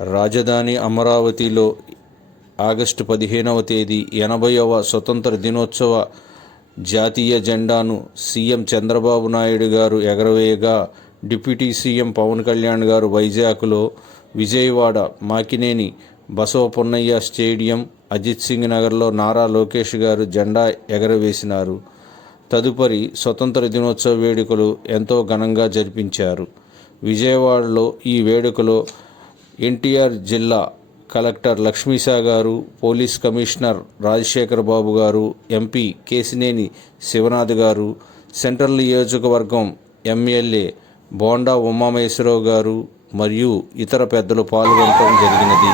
రాజధాని అమరావతిలో ఆగస్టు 15వ తేదీ 80వ స్వతంత్ర దినోత్సవ జాతీయ జెండాను సీఎం చంద్రబాబు నాయుడు గారు ఎగరవేయగా, డిప్యూటీ సీఎం పవన్ కళ్యాణ్ గారు వైజాగ్లో, విజయవాడ మాకినేని బసవపున్నయ్య స్టేడియం, అజిత్ సింగ్ నగర్లో నారా లోకేష్ గారు జెండా ఎగరవేసినారు. తదుపరి స్వతంత్ర దినోత్సవ వేడుకలు ఎంతో ఘనంగా జరిపించారు. విజయవాడలో ఈ వేడుకలో ఎన్టీఆర్ జిల్లా కలెక్టర్ లక్ష్మీశా గారు, పోలీస్ కమిషనర్ రాజశేఖర్ బాబు గారు, ఎంపీ కేశినేని శివనాథ్ గారు, సెంట్రల్ నియోజకవర్గం ఎమ్మెల్యే బోండా ఉమామహేశ్వరరావు గారు మరియు ఇతర పెద్దలు పాల్గొనడం జరిగినది.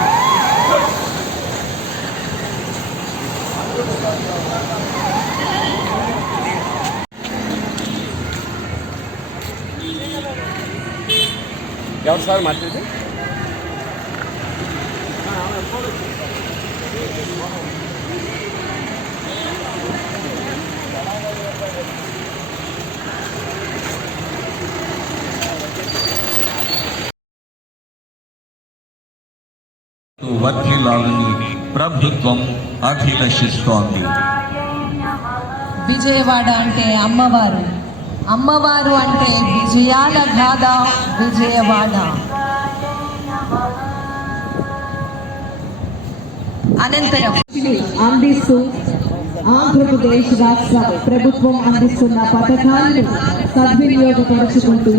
ఎవరు సార్ మాట్లాడేది? వర్ధిల్లాలని ప్రభుత్వం అభిలషిస్తోంది. విజయవాడ అంటే అమ్మవారు, అమ్మవారు అంటే విజయాల గాథ విజయవాడ. అనంతరం అందిస్తూ ఆంధ్రప్రదేశ్ రాష్ట్ర ప్రభుత్వం అందిస్తున్న పథకాలను సద్వినియోగపరుచుకుంటూ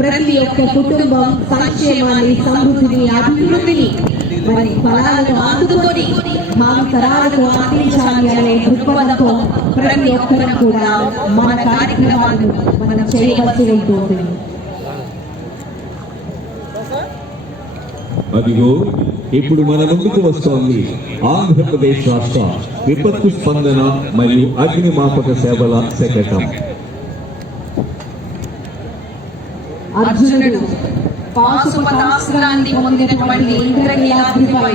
ప్రతి ఒక్క కుటుంబం సంక్షేమాన్ని, సమృద్ధిని, అభివృద్ధిని మరి ఫలాలను అందుకొని భావితరాలకు అందించాలి అనే దృక్పథంతో ప్రతి ఒక్కరం కూడా మన కార్యక్రమాలను మనం చేయవలసి ఉంటుంది. అదిగో ఇప్పుడు మన ముందుకు వస్తోంది ఆంధ్రప్రదేశ్ రాష్ట్ర విపత్తు స్పందన మరియు అగ్నిమాపక సేవల శకటం. అర్జునుడు పాశుపతాస్త్రాన్ని పొందినటువంటి ఇంద్రకీలాద్రిపై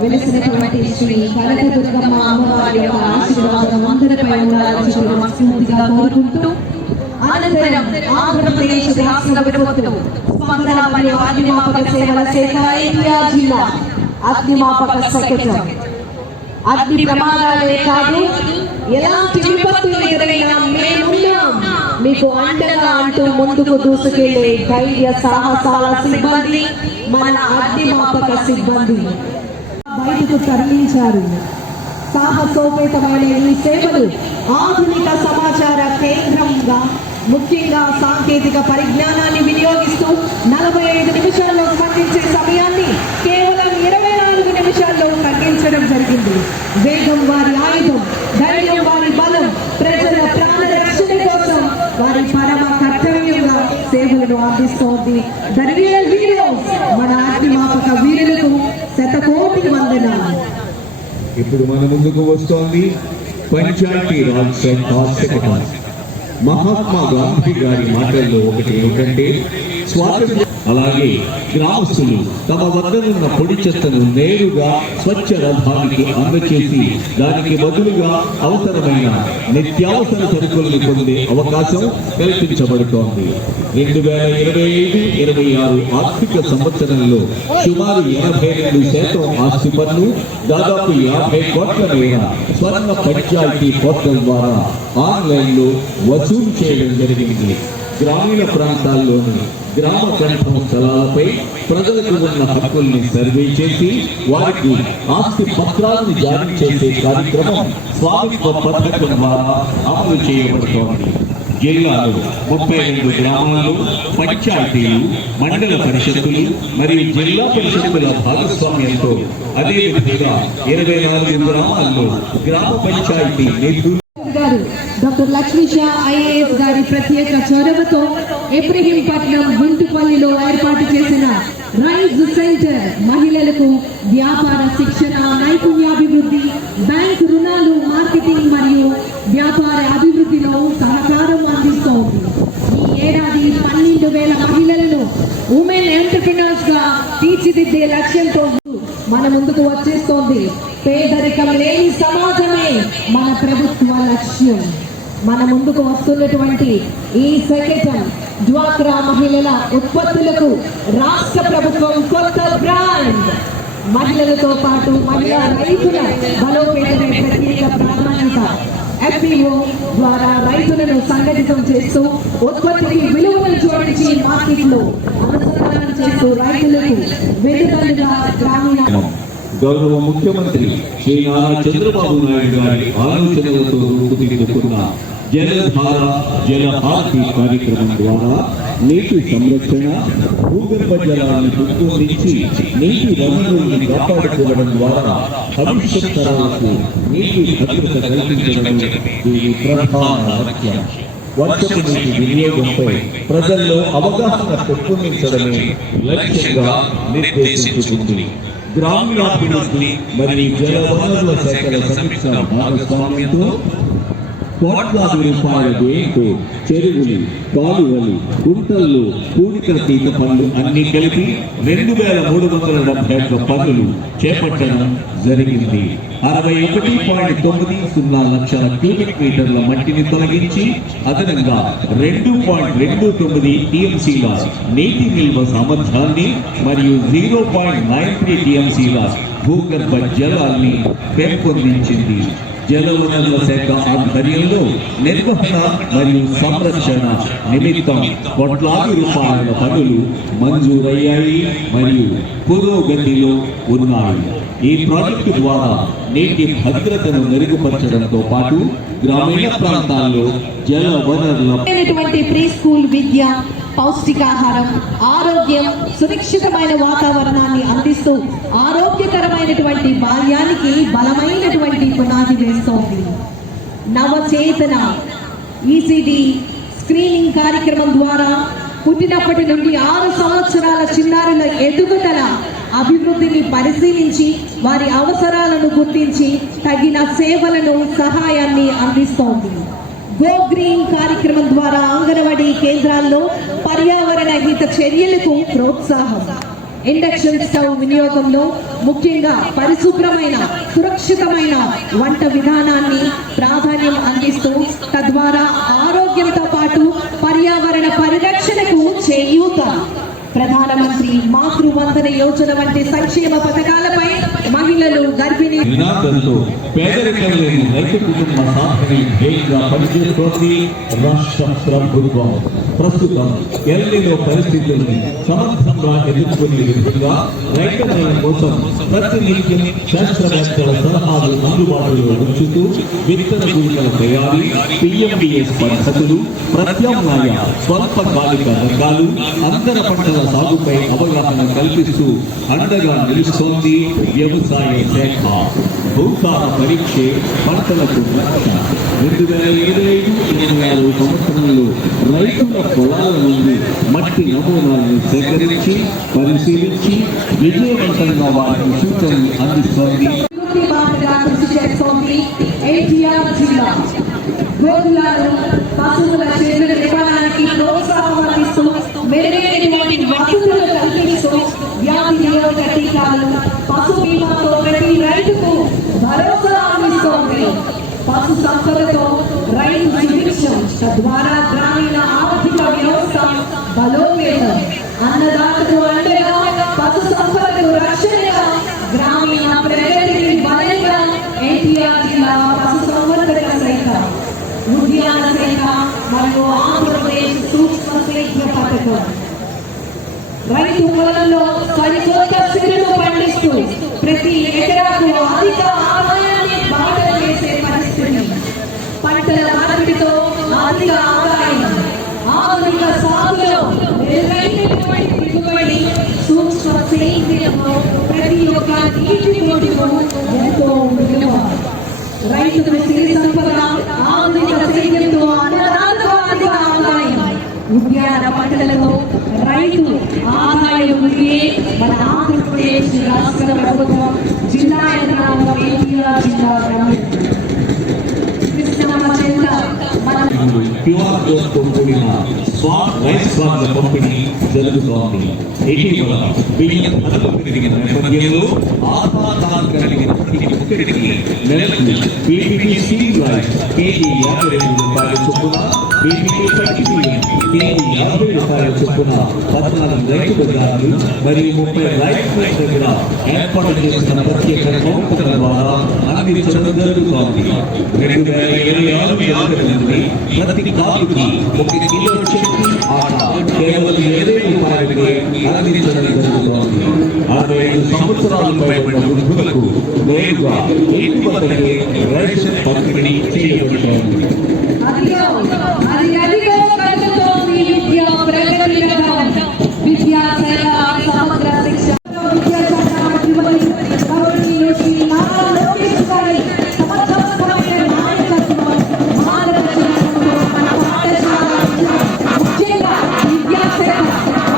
వెలిసినటువంటి శ్రీ కనకదుర్గమ్మ అమ్మవారి యొక్క ఆశీర్వాదం అందరిపై ఉండాలని మనస్ఫూర్తిగా కోరుకుంటూ, అనంతరం ఆంధ్రప్రదేశ్ రాష్ట్ర విపత్తు స్పందన మరియు అగ్నిమాపక సేవల శాఖ ఎన్టీఆర్ జిల్లా అగ్నిమాపక శకటం. అగ్ని ప్రమాదాలే కాదు, ఎలాంటి విపత్తులు ఎదురైనా మేమున్నాం మీకు అండగా అంటూ ముందుకు దూసుకెళ్లే ధైర్య సాహసాల సిబ్బంది మన అగ్నిమాపక సిబ్బంది బయటకు తరలించారు. సాహసోపేతమైన ఈ సేవలు ఆధునిక సమాచార కేంద్రంగా ముఖ్యంగా సాంకేతిక పరిజ్ఞానాన్ని వినియోగిస్తూ 45 నిమిషాల్లో స్పందించే సమయాన్ని కేవలం 24 నిమిషాల్లో తగ్గించడం జరిగింది. వేగం వారి ఆయుధం, ధైర్యం వారి బలం, ప్రజల ప్రాణ రక్షణ కోసం వారి పరమ కర్తవ్యంగా సేవలను అందిస్తోంది. ద రియల్ హీరోస్ మన అగ్నిమాపక వీరులకు శతకోటి వందనాలు. ఇప్పుడు మన ముందుకు వస్తోంది పంచాయతీ రాజ్ శాఖ శకటం. మహాత్మా గాంధీ గారి మాటల్లో ఒకటి ఏమిటంటే, స్వాతంత్ర్యం అలాగే గ్రామస్తులు తమ వద్ద ఉన్న పొడి చెత్తను నేరుగా స్వచ్ఛ రథానికి అందచేసి దానికి బదులుగా అవసరమైన నిత్యావసర సరుకులను పొందే అవకాశం కల్పించబడుతోంది. 2025-26 ఆర్థిక సంవత్సరంలో సుమారు 82% ఆస్తి పన్ను, దాదాపు 50 కోట్ల మేర స్వర్ణ పంచాయతీ పోర్టల్ ద్వారా ఆన్లైన్లో వసూలు చేయడం జరిగింది. గ్రామీణ ప్రాంతాల్లోని గ్రామ కంఠం స్థలాలపై ప్రజలకు ఉన్న హక్కుల్ని సర్వే చేసి వారికి ఆస్తి పత్రాలను జారీ చేసే కార్యక్రమం స్వామిత్వ పథకం ద్వారా అమలు చేయబడుతోంది. జిల్లాలో 32 గ్రామాలు, పంచాయతీలు, మండల పరిషత్తులు మరియు జిల్లా పరిషత్తుల భాగస్వామ్యంతో అదేవిధంగా 24 గ్రామాల్లో గ్రామ పంచాయతీ నిధులు డాక్టర్ లక్ష్మీశా ఐఏఎస్ గారి ప్రత్యేక చొరవతో ఇబ్రహీంపట్నం గుంటుపల్లిలో ఏర్పాటు చేసిన రైజ్ సెంటర్ మహిళలకు వ్యాపార శిక్షణ, నైపుణ్యాభివృద్ధి, బ్యాంక్ రుణాలు, మార్కెటింగ్ మరియు వ్యాపార అభివృద్ధిలో సహకారం అందిస్తోంది. ఈ ఏడాది 12,000 మహిళలను ఉమెన్ ఎంటర్ప్రినర్స్ గా తీర్చిదిద్దే లక్ష్యంతో మన ముందుకు వచ్చేస్తోంది. పేదరికం లేని సమాజమే మన ప్రభుత్వ లక్ష్యం. మన ముందుకు వస్తున్నటువంటి ఈ శకటం డ్వాక్రా మహిళల ఉత్పత్తులకు రాష్ట్ర ప్రభుత్వం కొత్త బ్రాండ్. మహిళలతో పాటు మహిళా రైతుల బలోపేతమే ప్రత్యేక ప్రాధాన్యత. FPO ద్వారా రైతులను సంఘటితం చేస్తూ ఉత్పత్తికి విలువను జోడించి మార్కెట్లో అనుసంధానం చేస్తూ రైతులకు వెనుదన్నుగా గ్రామీణ గౌరవ ముఖ్యమంత్రి శ్రీ నారా చంద్రబాబు నాయుడు గారి ఆలోచనలతో రూపుదిద్దుకున్న జలధార జలహారతి కార్యక్రమం ద్వారా నీటి సంరక్షణ, భూగర్భ జలాలను పెంపొందించి నీటి వనరులను కాపాడుకోవడం ద్వారా భవిష్యత్ తరాలకు నీటి భద్రత కల్పించడం దీని ప్రధాన లక్ష్యం. వర్షపు నీటి వినియోగంపై ప్రజల్లో అవగాహన పెంపొందించడమే లక్ష్యంగా నిర్దేశించుకుంది. గ్రామీణాభివృద్ధి మరియు జలవనరుల శాఖల సమీక్ష భాగస్వామ్యంతో కోట్లాది రూపాయల వ్యయంతో చెరువులు, కాలువలు, గుంటల్లో పూడికతీత పనులు అన్ని కలిపి 2371 పనులు చేపట్టడం జరిగింది. 61.90 లక్షల క్యూబిక్ మీటర్ల మట్టిని తొలగించి అదనంగా 2.29 టీఎంసీల నీటి నిల్వ సామర్థ్యాన్ని మరియు 0.93 టీఎంసీల భూగర్భ జలాన్ని పెంపొందించింది. జలవనరుల శాఖ ఆధ్వర్యంలో నిర్వహణ మరియు సంరక్షణ నిమిత్తం కోట్లాది రూపాయల పనులు మంజూరయ్యాయి మరియు పురోగతిలో ఉన్నాయి. ఈ ప్రాజెక్టు ద్వారా నీటి భద్రతను మెరుగుపరచడంతో పాటు గ్రామీణ ప్రాంతాల్లో జల వనరుల ప్రీ స్కూల్ విద్య, పౌష్టికాహారం, ఆరోగ్యం, సురక్షితమైన వాతావరణాన్ని అందిస్తూ ఆరోగ్యకరమైనటువంటి బాల్యానికి బలమైనటువంటి పునాది వేస్తోంది. నవచేతన ECD స్క్రీనింగ్ కార్యక్రమం ద్వారా పుట్టినప్పటి నుండి 6 సంవత్సరాల చిన్నారుల ఎదుగుదల అభివృద్ధిని పరిశీలించి వారి అవసరాలను గుర్తించి తగిన సేవలను, సహాయాన్ని అందిస్తోంది. గో గ్రీన్ కార్యక్రమం ద్వారా అంగన్వాడీ కేంద్రాల్లో పర్యావరణ హిత చర్యలకు ప్రోత్సాహం. ఇండక్షన్ స్టవ్ వినియోగంలో ముఖ్యంగా పరిశుభ్రమైన, సురక్షితమైన వంట విధానాన్ని ప్రాధాన్యం అందిస్తూ తద్వారా ఆరోగ్యంతో పాటు పర్యావరణ పరిరక్షణకు చేయూత. ప్రధానమంత్రి మాతృవందన యోజన వంటి సంక్షేమ పథకాలపై మహిళలు, గర్భిణీ నినాదంతో పేదరికం లేని రైతు కుటుంబ సాధన ధ్యేయంగా పనిచేస్తోంది రాష్ట్ర ప్రభుత్వం. ప్రస్తుతం ఎల్నినో పరిస్థితుల్ని సమర్థంగా ఎదుర్కొనే విధంగా రైతుల కోసం ప్రతినిత్యం శాస్త్రవేత్తల సలహాలు అందుబాటులో ఉంచుతూ విత్తన గుళికల తయారీ, PMDS పద్ధతులు, ప్రత్యామ్నాయ స్వల్పకాలిక రంగాలు, అంతర పంటల సాగుపై అవగాహన కల్పిస్తూ అండగా నిలుస్తోంది వ్యవసాయ శాఖ. భూసార పరీక్షే పంటలకు రక్షణ. 2025-26 సంవత్సరంలో రైతుల పొలాల నుండి మట్టి నమూనాలను సేకరించి పరిశీలించి విజయవంతంగా వారికి సూచనలు అందిస్తోంది. ఎన్టీఆర్ జిల్లా గోధులను పశువుల చేతుల నిర్మాణానికి ప్రోత్సాహం అందిస్తూ మెరుగైనటువంటి వసతులు కల్పిస్తూ వ్యాధి నిరోధక టీకాలు, పశు బీమాతో ప్రతి రైతుకు భరోసా అందిస్తోంది. పశు సంపదతో రైతు సుభిక్షం, తద్వారా గ్రామీణ ఆర్థిక వ్యవస్థ బలోపేతం. అన్నదాతకు అండగా, పశు సంపదకు రక్షణగా, గ్రామీణ ప్రగతికి బలంగా ఎన్టీఆర్ జిల్లా పశు సంవర్ధక శాఖ, ఉద్యాన శాఖ మరియు ఆంధ్రప్రదేశ్ సూక్ష్మ సేద్య పథకం రైతు పొలంలో సరికొత్త సిరులు పండిస్తూ ప్రతి ఎకరాకు అధిక ఆదాయాన్ని బాట చేసే పరిస్థితి. పంటల మార్పిడితో అధిక ఆదాయం, ఆధునిక సాగులో మెరుగైనటువంటి దిగుబడి, సూక్ష్మ సేద్యంలో ప్రతి ఒక్క నీటి బొట్టుకు ఎంతో విలువ. రైతుకు సిరి సంపద, ఆధునిక సేద్యంతో అన్నదాతకు అధిక ఆదాయం, ఉద్యాన పంటలతో రైతు ఆదాయ వృద్ధియే మన ఆంధ్రప్రదేశ్ రాష్ట్ర ప్రభుత్వం జిల్లా యంత్రాంగం ఎన్టీఆర్ జిల్లా కృష్ణమ్మ జిల్లా QR కోడ్తో కూడిన స్మార్ట్ రైస్ కార్డుల పంపిణీ జరుగుతోంది. ఇటీవల బియ్యం ధరలు పెరిగిన నేపథ్యంలో ఆధార్ కార్డు కలిగిన ప్రతి ఒక్కరికి నెలకు PPT స్టీమ్ రైస్ KG 52 రూపాయల చొప్పున వీటికి కేజీ 50 రూపాయల చొప్పున 14 రైతు బజార్లు మరియు 30 రైస్ మిల్స్ దగ్గర ఏర్పాటు చేసిన ప్రత్యేక కౌంటర్ల ద్వారా అందించడం జరుగుతోంది. 2026 నుండి ప్రతి కాపుకి 1 కిలో చట్నీ ఆట కేవలం 20 రూపాయలకే అందించడం జరుగుతోంది. 65 సంవత్సరాల పైబడిన వృద్ధులకు నేరుగా ఇంటి వద్దకే రేషన్ పంపిణీ చేయబడుతోంది. అదిగో కలుగుతోంది విద్యా ప్రగతి రథం. విద్యాశాఖ సమగ్ర శిక్ష విద్యాశాఖ మంత్రి గౌరవనీయులు శ్రీ నారా లోకేష్ గారి సమర్థవంతమైన నాయకత్వం, మార్గదర్శనంలో మన పాఠశాల ముఖ్యంగా విద్యాశాఖ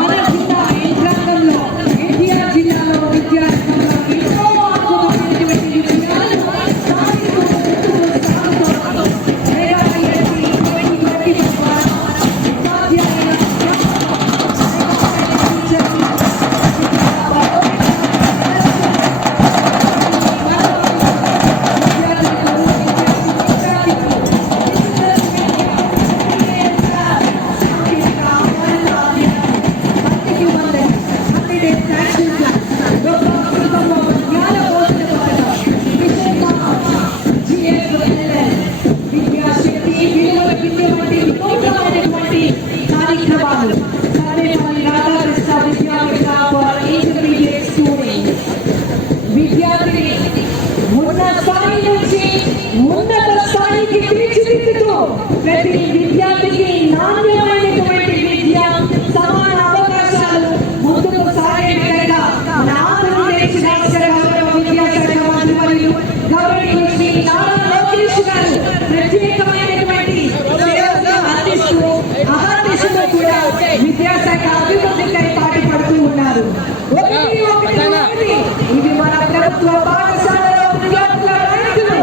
మన జిల్లా యంత్రాంగంలో ఎన్టీఆర్ జిల్లాలో విద్యారంగంలో ఎన్నో అద్భుతమైనటువంటి విజయాలు సాధిస్తూ కార్యక్రమాలు Sarvepalli Radhakrishna విద్యాపీఠ for intermediate students. విద్యార్థిని ఉన్న స్థాయి నుంచి ఉన్నత స్థాయికి తీర్చిదిద్దుతూ ప్రతి విద్యార్థికి నాణ్యమైనటువంటి విద్య, సమాన అవకాశాలు, ముందుకు సాగే విధంగా మన ఆంధ్రప్రదేశ్ రాష్ట్ర గౌరవ విద్యాశాఖ మంత్రి మరియు గౌరవనీయులు శ్రీ నారా లోకేష్ గారు ప్రత్యేకమైనటువంటి సేవలు అందిస్తూ అహర్నిశలు కూడా విద్యాశాఖ అభివృద్ధికై పాటుపడుతూ ఉన్నారు. ఇది మన ప్రభుత్వ పాఠశాలలో విద్యార్థుల ర్యాంకులు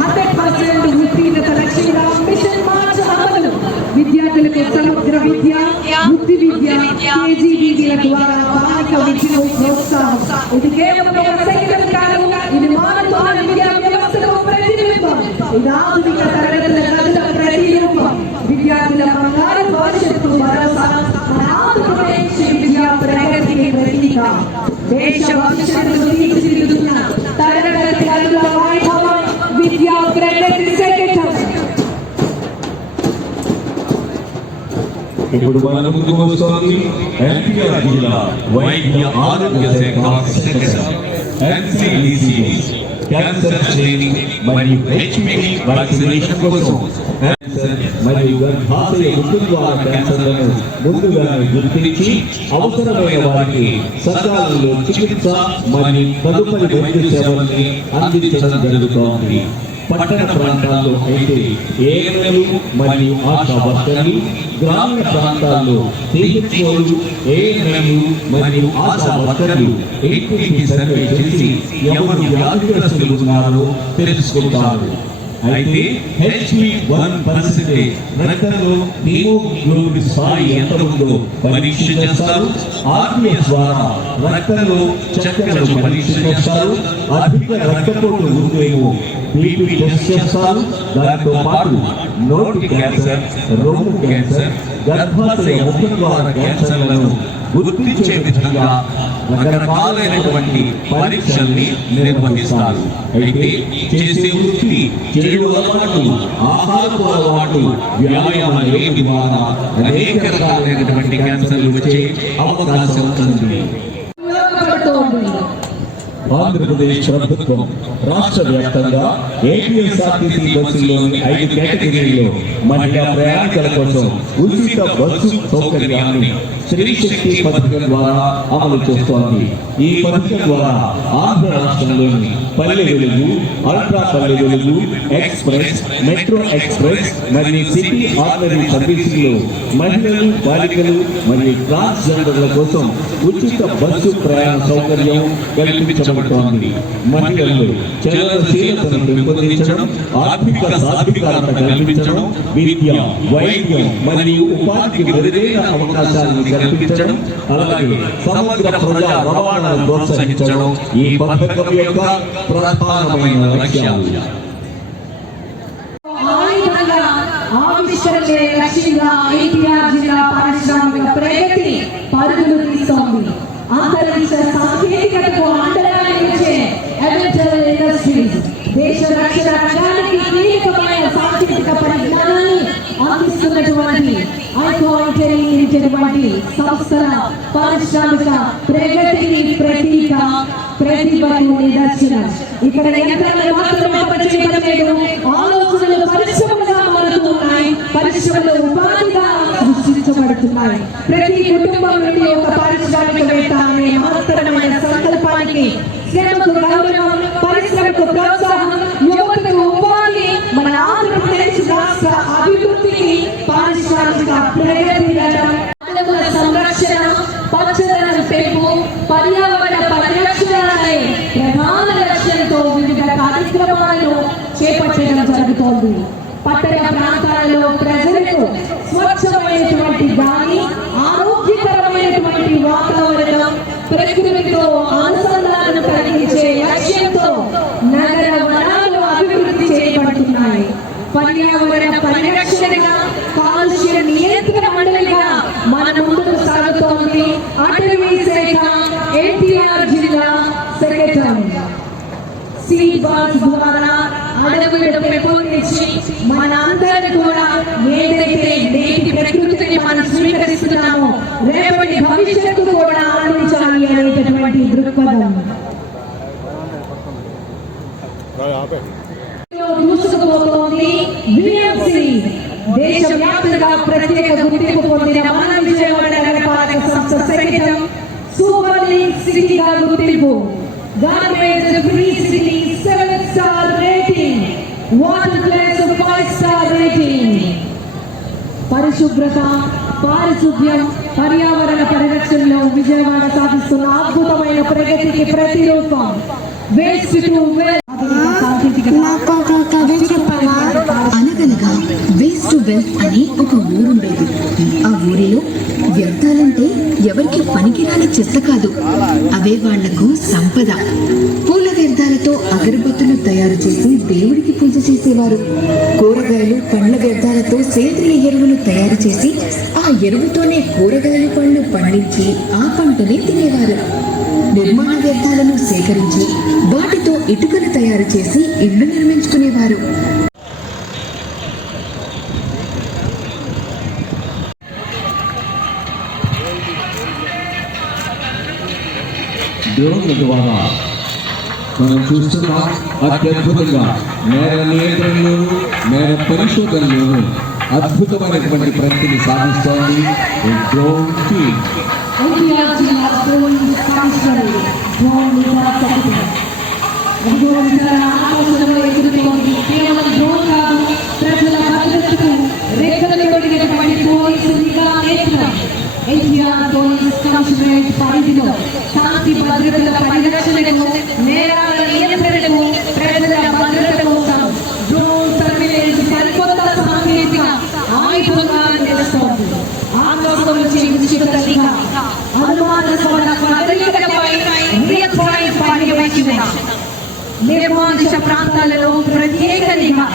100% ఉత్తీర్ణత లక్ష్యంగా మిషన్ మార్చ్ అమలు. విద్యార్థులకు సమగ్ర విద్య, వృత్తి విద్య, కేజీబీవీల ద్వారా బాలిక విద్యను ప్రోత్సాహం. ఇది కేవలం ఒక సంఖ్యలు కాదు, ఇది మారుతున్న విద్యా వ్యవస్థకు ప్రతిబింబం. ఇది ఆధునిక తరగతుల గదుల ప్రతిరూపం. విద్యార్థుల బంగారు భవిష్యత్తు భరోసా. మన ఆంధ్రప్రదేశ్ విద్యా ప్రగతికి ప్రతీక. దేశ భవిష్యత్తును తీర్చిదిద్దుతున్న తరగతి గదుల వైభవం విద్యా ప్రగతి శకటం. ఇప్పుడు మన ముందుకు వస్తోంది ఎన్టీఆర్ జిల్లా వైద్య ఆరోగ్య శాఖ శకటం. NCDCB క్యాన్సర్ స్క్రీనింగ్ మరియు HPV వ్యాక్సినేషన్ కోసం క్యాన్సర్ మరియు గర్భాశయ ముఖద్వార క్యాన్సర్లను ముందుగానే గుర్తించి అవసరమైన వారికి సకాలంలో చికిత్స మరియు తదుపరి వైద్య సేవల్ని అందించడం జరుగుతోంది. పట్టణ ప్రాంతాల్లో అయితే ఏఎన్ఎంలు మరియు ఆశా వర్కర్లు, గ్రామీణ ప్రాంతాల్లో THOలు, ఏఎన్ఎంలు మరియు ఆశా వర్కర్లు ఇంటింటి సర్వే చేసి ఎవరు వ్యాధిగ్రస్తులు ఉన్నారో తెలుసుకుంటారు. అయితే HB1% రక్తంలో హిమోగ్లోబిన్ స్థాయి ఎంత ఉందో పరీక్ష చేస్తారు. RBS ద్వారా రక్తంలో చక్కెరను పరీక్ష చేస్తారు. అధిక రక్తపోటు ఉందేమో BP టెస్ట్ చేస్తారు. దాంతో పాటు నోటి క్యాన్సర్, రొమ్ము క్యాన్సర్, గర్భాశయ ముఖద్వార క్యాన్సర్లను గుర్తించే విధంగా రకరకాలైనటువంటి పరీక్షల్ని నిర్వహిస్తారు. అయితే చేసే వృత్తి, చెడు అలవాటు, ఆహారపు అలవాటు, వ్యాయామ లేమి ద్వారా అనేక రకాలైనటువంటి క్యాన్సర్లు వచ్చే అవకాశం ఉంది. ఆంధ్రప్రదేశ్ ప్రభుత్వం రాష్ట్ర వ్యాప్తంగా ఏపీఎస్ఆర్టీసీ బస్సుల్లోని 5 కేటగిరీల్లో మహిళా ప్రయాణికుల కోసం ఉచిత బస్సు సౌకర్యాన్ని స్త్రీ శక్తి పథకం ద్వారా అమలు చేస్తోంది. ఈ పథకం ద్వారా ఆంధ్ర రాష్ట్రంలోని Palle Velugu, ultra Palle Velugu, express, metro express మరియు సిటీ ఆర్డినరీ సర్వీసుల్లో మహిళలు, బాలికలు మరియు ట్రాన్స్జెండర్ల కోసం ఉచిత బస్సు ప్రయాణ సౌకర్యం కల్పించబడుతోంది. మహిళల్లో చలనశీలతను పెంపొందించడం, ఆర్థిక సాధికారత కల్పించడం, విద్య, వైద్యం మరియు ఉపాధికి మెరుగైన అవకాశాలను కల్పించడం, అలాగే సమగ్ర ప్రజా రవాణాను ప్రోత్సహించడం ఈ పథకం యొక్క ప్రధానమైన లక్ష్యాలు. ఆవిష్కరణ వచ్చే లక్ష్యంగా ఎన్టీఆర్ జిల్లా పారిశ్రామిక ప్రగతి పరుగులు తీస్తోంది. అంతరిక్ష సాంకేతికతకు అండగా నిలిచే అవెంజర్ ఇండస్ట్రీస్ దేశ రక్షణ రంగానికి కీలకమైన సాంకేతిక పరిజ్ఞానాన్ని అందిస్తున్నటువంటి ఐకానికమైనటువంటి సంస్థల పారిశ్రామిక ప్రగతికి ప్రతీక, ప్రతిభకు నిదర్శనం. ఇక్కడ యంత్రాలు మాత్రమే పనిచేయడం లేదు, ఆలోచనలు పరిశ్రమలుగా మారుతున్నాయి, పరిశ్రమలు ఉపాధిగా సృష్టించబడుతున్నాయి. ప్రతి కుటుంబం నుండి ఒక పారిశ్రామికవేత్త అనే మహత్తరమైన సంకల్పానికి శ్రమకు గౌరవం, పరిశ్రమకు ప్రోత్సాహం, యువతకు ఉపాధి, మన ఆంధ్రప్రదేశ్ రాష్ట్ర అభివృద్ధికి పారిశ్రామిక ప్రగతి, అడవుల సంరక్షణ, పచ్చదనం పెంపు, పర్యావరణ పరిరక్షణ అనే ప్రధాన లక్ష్యంతో వివిధ కార్యక్రమాలను చేపట్టడం జరుగుతోంది. పట్టణ ప్రాంతాలలో ప్రజలకు స్వచ్ఛమైనటువంటి గాలి, ఆరోగ్యకరమైనటువంటి వాతావరణం, ప్రకృతితో అనుసంధానం కలిగించే లక్ష్యంతో నగర వనాలు అభివృద్ధి చేయబడుతున్నాయి. పర్యావరణ పరిరక్షణగా, కాలుష్య నియంత్రణ మండలిగా మన ముందుకు సాగుతోంది అటవీ శాఖ ఎన్టీఆర్ జిల్లా సెక్రటరీ. సీబాస్ ద్వారా అడవులను పెంపొందించి మన అందరూ కూడా ఏదైతే నేటి ప్రకృతిని మనం స్వీకరిస్తున్నామో రేపటి భవిష్యత్తు కూడా ఆనందించాలి అనేటటువంటి దృక్పథం దూసుకుపోతోంది. విఎంసి దేశవ్యాప్తంగా ప్రత్యేక గుర్తింపు పొందిన మన విజయవాడ నగరపాలక సంస్థ సెక్రటరీ సూపర్ లీగ్ సిటీగా గుర్తింపు, garbage free city 7-star rating, water place 5-star rating. పరిశుభ్రత, పారిశుద్ధ్యం, పర్యావరణ పరిరక్షణలో విజయవాడ సాధిస్తున్న అద్భుతమైన ప్రగతికి ప్రతిరూపం. వేస్ట్ టు వెల్త్ అనగనగా వేస్ట్ టు వెల్త్ అనే ఒక ఊరుండేది. ఆ ఊరిలో వ్యర్థాలంటే ఎవరికి పనికిరాని చెత్త కాదు, అవే వాళ్లకు సంపద. పూల వ్యర్థాలతో అగరబత్తులు తయారు చేసి దేవుడికి పూజ చేసేవారు. కూరగాయలు, పండ్ల వ్యర్థాలతో సేంద్రియ ఎరువులు తయారు చేసి ఆ ఎరువుతోనే కూరగాయలు, పళ్ళు పండించి ఆ పంటనే తినేవారు. నిర్మాణ వ్యర్థాలను సేకరించి వాటితో ఇటుకలు తయారు చేసి ఇళ్లు నిర్మించుకునేవారు. డ్రోన్ల ద్వారా మనం చూస్తున్నాం అత్యద్భుతంగా నేర నియంత్రణలోను, నేర పరిశోధనలోను అద్భుతమైనటువంటి ప్రగతిని సాధిస్తోంది డ్రోన్ టీమ్. ఎన్టీఆర్ జిల్లా డ్రోన్ కమిషనర్ డ్రోన్ సెక్రటరీ. ఆలోచనలో ఎదుర్కొంది కేవలం డ్రోన్ కాదు, ప్రజల భద్రతకు రెక్కలు కొట్టినటువంటి పోలీసు నిఘా నేత్రం. ఎన్టీఆర్ పోలీస్ కమిషనరేట్ పరిధిలో శాంతి భద్రతల పరిరక్షణకు, నేరాల నియంత్రణకు, ప్రజల భద్రత కోసం డ్రోన్ సర్వేలెన్స్ సరికొత్త సాంకేతిక ఆయుధంగా నిలుస్తోంది. ఆకాశం నుంచి విస్తృత నిఘా, అనుమానాస్పద కదలికలపై రియల్ టైం పర్యవేక్షణ, నిర్మానుష ప్రాంతాలలో ప్రత్యేక నిఘా,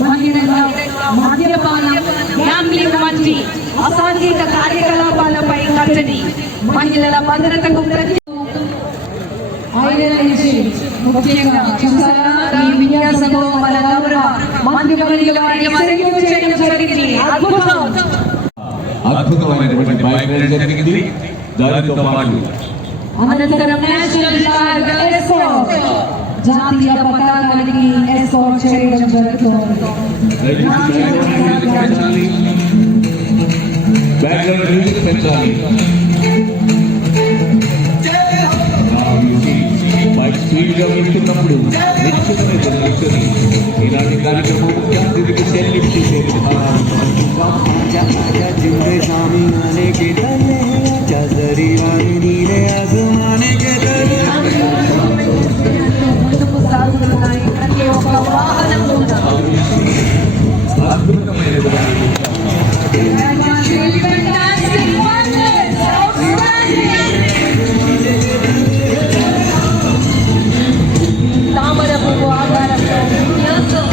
బహిరంగ మద్యపానం, గ్యాంబ్లింగ్ వంటి అసాంఘిక కార్యకలాపాలపై కట్టడి, మహిళల భద్రతకు ముఖ్యంగా చూసారా ఈ విన్యాసంలో మన గౌరవ మంత్రివర్యుల వారిని చేయడం జరిగింది. అద్భుతమైనటువంటి బైక్ జరిగింది. దానితో పాటు అనంతరం నేషనల్ ఫ్లాగ్ ఎస్కార్ట్, జాతీయ పతాకానికి ఎస్కార్ట్ చేయడం జరుగుతుంది. బ్యాక్గ్రౌండ్ మ్యూజిక్ పెంచాలి. బైక్ స్పీడ్ గా వెళ్తున్నప్పుడు నిశ్చితమైన కూర్చొని ఇలాంటి కార్యక్రమం ముఖ్య అతిథికి చెల్లింపు చేసేది. తామర పువ్వు ఆధారంలో విన్యాసం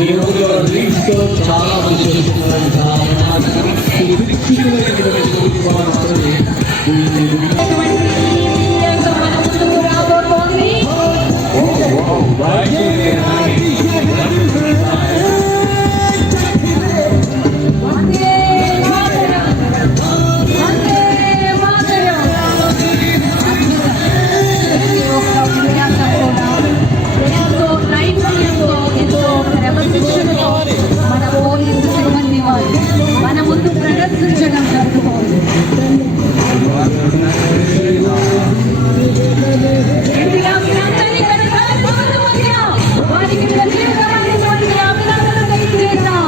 ఈ రోజు డ్రింక్స్ తో చాలా మంది చేస్తున్నారు. మన పోలీసు సిబ్బంది వారు మన ముందు ప్రదర్శించడం జరుగుతుంది. వారికి ప్రత్యేకమైనటువంటి అభినందనలు తెలియజేద్దాం.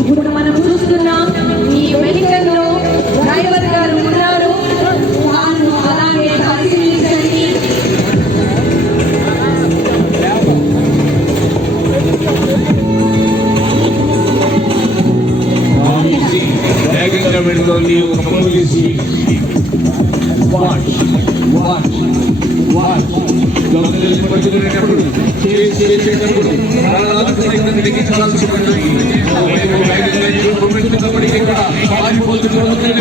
ఇప్పుడు మనం చూస్తున్నాం ఈ మెడికల్ లో డ్రైవర్ గారు ఉన్నారు. వారు అలాగే పరిశీలించండి. వేగంగా వెళుతోంది ఒక పోలీసు. దొంగలను పట్టుకునేటప్పుడు చేసేటప్పుడు ప్రాణాలను లెక్కించాల్సినటువంటి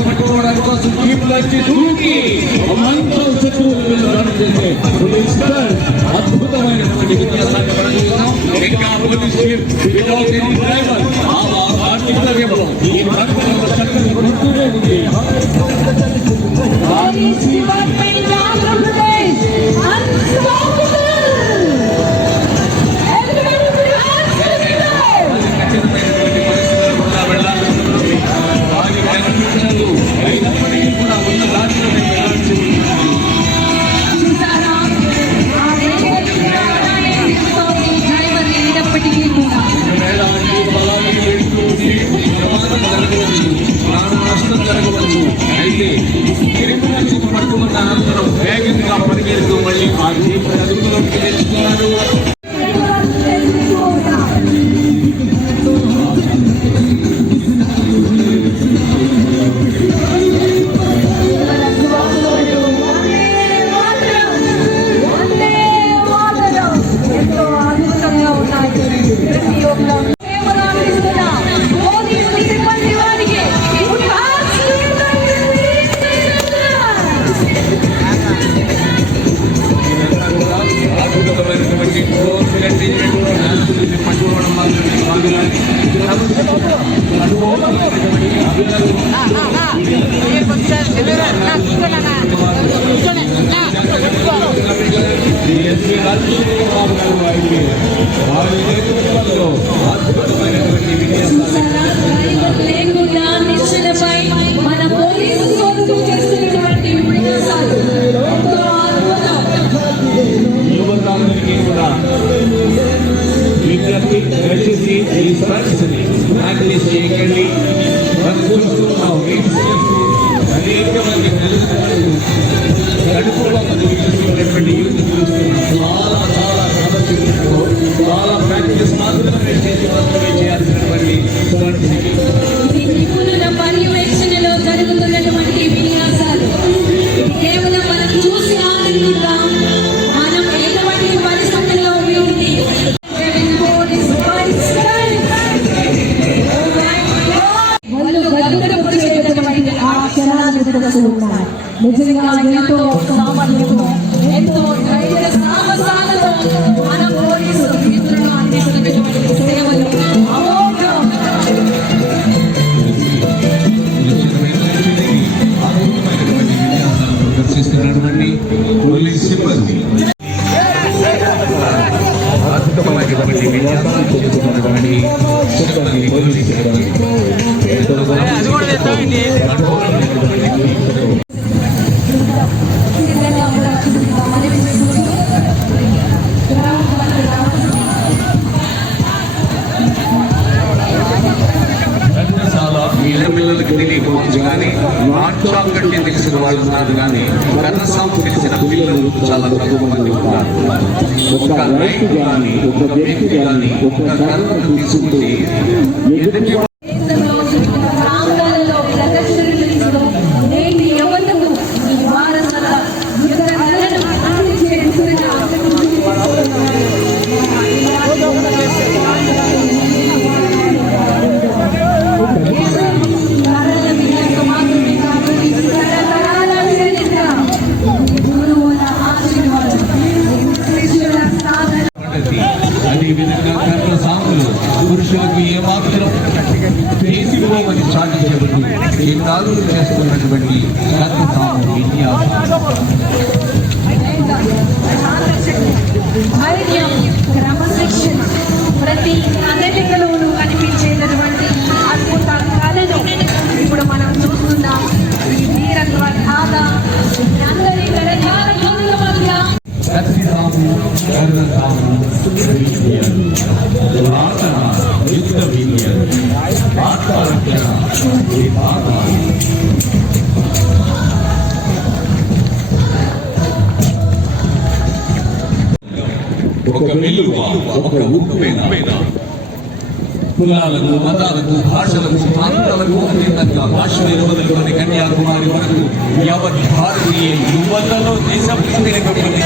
పట్టుకోవడానికి కోసం జీపులకి దూకి మంచం శత్రువుల మీద దాడి చేసే అద్భుతమైనటువంటి విన్యాసాన్ని మనం చూస్తాం. ఇంకా పోలీసు వితౌట్ ఎనీ డ్రైవర్ ఈ భారతంలో చక్కని గుర్తునే ఉంది. Police Department Andhra Pradesh unstoppable. Everybody ఖచ్చితమైనటువంటి పరిస్థితులు కూడా వెళ్ళాల్సి వారి కనిపించదు. అయినప్పటికీ కూడా ఉన్న దాంట్లోనే వెళ్ళాల్సి ఉంటుంది. చూసారా ఆ డ్రైవర్ అయినప్పటికీ కూడా వేలాంటి బలాన్ని పెట్టుకుంటే ప్రమాదం జరగవచ్చు, ప్రాణ నష్టం జరగవచ్చు. అయితే తిరిగి పట్టుకున్న అనంతరం వేగంగా పరిగెడుతూ మళ్ళీ ఆ జీపు అదుపులోకి తెచ్చుకున్నారు. ఎంతో అద్భుతంగా ఉన్నాయి. ప్రతి ఒక్క సేవలు అందిస్తున్న పోలీసు సిబ్బంది వారికి అద్భుతమైనటువంటి పట్టుకోవడం వారి నేతృత్వంలో అద్భుతమైనటువంటి లేకుండా నిశ్చలపై మన పోలీసు సోదరులు చేస్తున్నటువంటి విన్యాసాలు ఎంతో అద్భుతం. యువకులందరికీ కూడా విజ్ఞప్తి దయచేసి ఈ స్పర్శని ప్రాక్టీస్ చేయకండి. మనం చూస్తున్నాం అనేక మంది కడుపులో చూస్తున్నటువంటి యూత్ చూస్తున్నాం. చాలా ప్రాక్టీస్ మాత్రమే చేసి మాత్రమే చేయాల్సినటువంటి ఇది నిపుణుల పర్యవేక్షణలో జరుగుతున్నటువంటి విన్యాసాలు. ఇది కేవలం మనం చూసి ఆనందిద్దాం. మనం ఎటువంటి పరిస్థితుల్లో ఉండి వాళ్ళు గదులకు ఆ క్షణాన్ని ఉన్నాయి. నిజంగా ఎంతో సామర్థ్యంతో ఎంతో ధైర్య సాహసాలతో మన పోలీసు మిత్రులు అందిస్తున్నటువంటి సేవలు అమోఘం. ప్రదర్శిస్తున్నటువంటి పోలీస్ సిబ్బంది అద్భుతమైనటువంటి విన్యాసాలు చెందుతున్నటువంటి సిబ్బంది పోలీస్ సిబ్బంది పిల్లలకు తెలియకపోవచ్చు కానీ వాట్సాప్ కంటే తెలుసు తెలిసిన వాళ్ళు ఉన్నారు కానీ కర్ర సాగు తెలిసిన పిల్లలు చాలా తక్కువ మంది ఉన్నారు. ఒక రైతు కానీ ఒక వ్యక్తి కానీ ఒక కర్రను తీసుకుంటే ఎదుటి ప్రాంతాలలో ప్రదర్శనలు నేటి యువతకు వారసల యుద్ధలను అందించే దిశగా అదేవిధంగా కర్ర సాగులు పురుషులకు ఏమాత్రం పేసిపోమని సాధించబడి ఎన్నాళ్ళు చేస్తున్నటువంటి కర్ర సాగు విన్యాసం ధైర్యం, క్రమశిక్షణ ప్రతి కదలికలోనూ కనిపించేటటువంటి అద్భుత కళను ఇప్పుడు మనం చూస్తున్నాం. ఈ వీరత్వ గాథ అందరి గణజాల యోధుల మధ్య కత్తి సాగు కర్ర సాగు విజయాలు పురాతన యుద్ధ విజయాలు ఆత్మరక్షణ విభాగాలు ఒక వెలువ ఒక ఉప్పెన కులాలకు మతాలకు భాషలకు ప్రాంతాలకు అతీతంగా భాష నిర్వహణలోని కన్యాకుమారి వరకు యావత్ భారతీయ యువతలో దేశభక్తిని గొప్పది.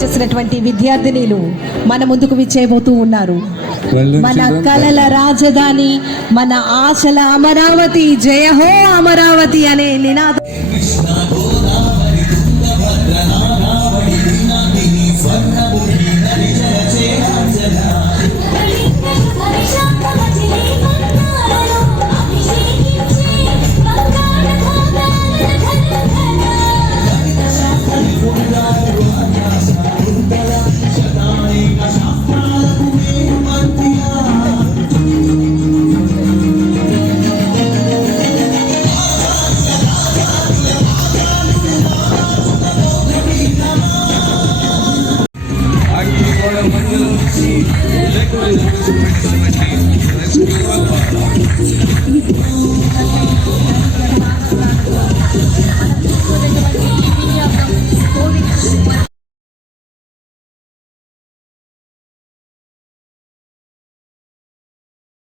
చేసినటువంటి విద్యార్థినిలు మన ముందుకు విచ్చేయబోతూ ఉన్నారు. మన కలల రాజధాని, మన ఆశల అమరావతి, జయ హో అమరావతి అనే నినాదం మధ్యలో నుంచి